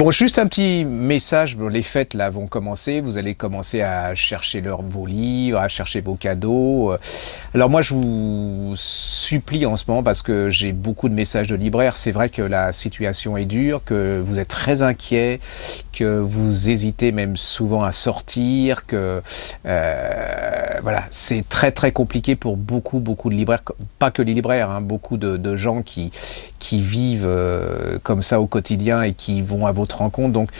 Bon, juste un petit message. Bon, les fêtes là vont commencer. Vous allez commencer à chercher vos livres, à chercher vos cadeaux. Alors moi, je vous supplie en ce moment parce que j'ai beaucoup de messages de libraires. C'est vrai que la situation est dure, que vous êtes très inquiets, que vous hésitez même souvent à sortir, que voilà, c'est très très compliqué pour beaucoup de libraires, pas que les libraires, hein, beaucoup de gens qui vivent comme ça au quotidien et qui vont à votre rencontre. Donc,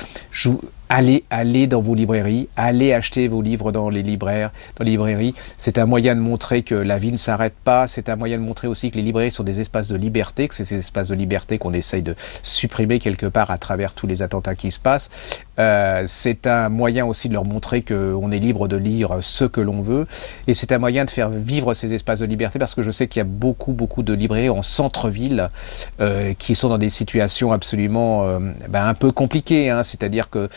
allez dans vos librairies, allez acheter vos livres dans les librairies. C'est un moyen de montrer que la vie ne s'arrête pas. C'est un moyen de montrer aussi que les librairies sont des espaces de liberté, que c'est ces espaces de liberté qu'on essaye de supprimer quelque part à travers tous les attentats qui se passent. C'est un moyen aussi de leur montrer qu'on est libre de lire ce que l'on veut. Et c'est un moyen de faire vivre ces espaces de liberté parce que je sais qu'il y a beaucoup de librairies en centre-ville qui sont dans des situations absolument un peu compliquées, hein. C'est-à-dire que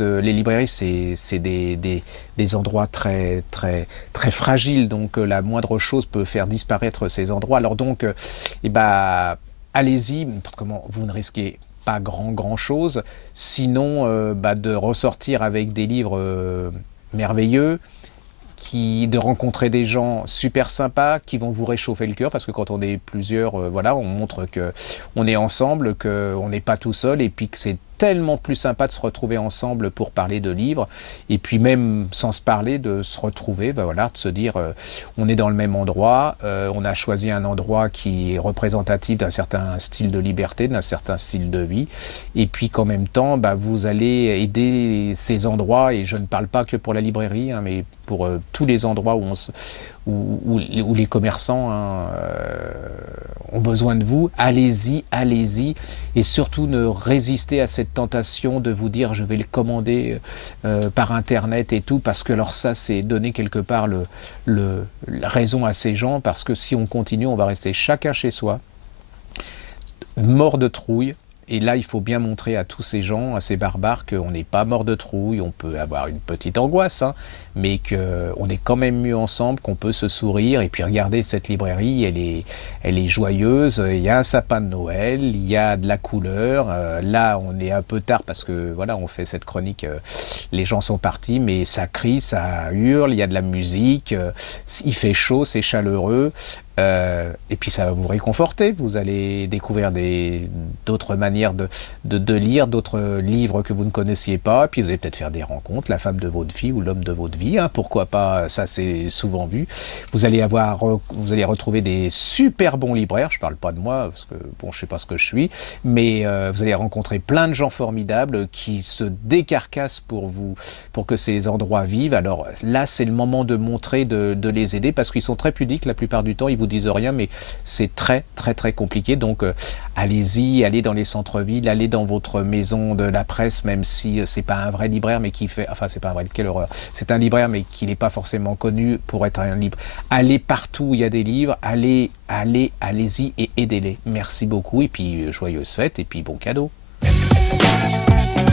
les librairies, c'est des endroits très fragiles, donc la moindre chose peut faire disparaître ces endroits. Alors donc, allez-y, comment vous ne risquez pas grand chose, sinon de ressortir avec des livres merveilleux, de rencontrer des gens super sympas qui vont vous réchauffer le cœur parce que quand on est plusieurs, voilà, on montre que on est ensemble, qu'on n'est pas tout seul et puis que c'est tellement plus sympa de se retrouver ensemble pour parler de livres et puis même sans se parler de se retrouver, voilà, de se dire on est dans le même endroit, on a choisi un endroit qui est représentatif d'un certain style de liberté, d'un certain style de vie et puis qu'en même temps vous allez aider ces endroits et je ne parle pas que pour la librairie, hein, mais pour tous les endroits où les commerçants ont besoin de vous. Allez-y et surtout ne résistez à cette tentation de vous dire je vais le commander par internet et tout, parce que alors ça c'est donner quelque part la raison à ces gens, parce que si on continue on va rester chacun chez soi, mort de trouille. Et là, il faut bien montrer à tous ces gens, à ces barbares, qu'on n'est pas mort de trouille, on peut avoir une petite angoisse, hein, mais qu'on est quand même mieux ensemble, qu'on peut se sourire. Et puis regardez, cette librairie, elle est joyeuse, il y a un sapin de Noël, il y a de la couleur. Là, on est un peu tard parce que voilà, on fait cette chronique, les gens sont partis, mais ça crie, ça hurle, il y a de la musique, il fait chaud, c'est chaleureux. Et puis ça va vous réconforter, vous allez découvrir d'autres manières de lire, d'autres livres que vous ne connaissiez pas, puis vous allez peut-être faire des rencontres, la femme de votre vie ou l'homme de votre vie, hein, pourquoi pas, ça c'est souvent vu. Vous allez retrouver des super bons libraires, je parle pas de moi, parce que bon, je sais pas ce que je suis, mais vous allez rencontrer plein de gens formidables qui se décarcassent pour que ces endroits vivent. Alors là, c'est le moment de montrer, de les aider, parce qu'ils sont très pudiques la plupart du temps, ils vous disent rien, mais c'est très compliqué. Donc allez-y, allez dans les centres-villes, allez dans votre maison de la presse, même si c'est pas un vrai libraire, mais c'est pas un vrai, quelle horreur, c'est un libraire mais qui n'est pas forcément connu pour être un libre. Allez partout où il y a des livres, allez-y et aidez-les. Merci beaucoup et puis joyeuses fêtes et puis bon cadeau. Merci.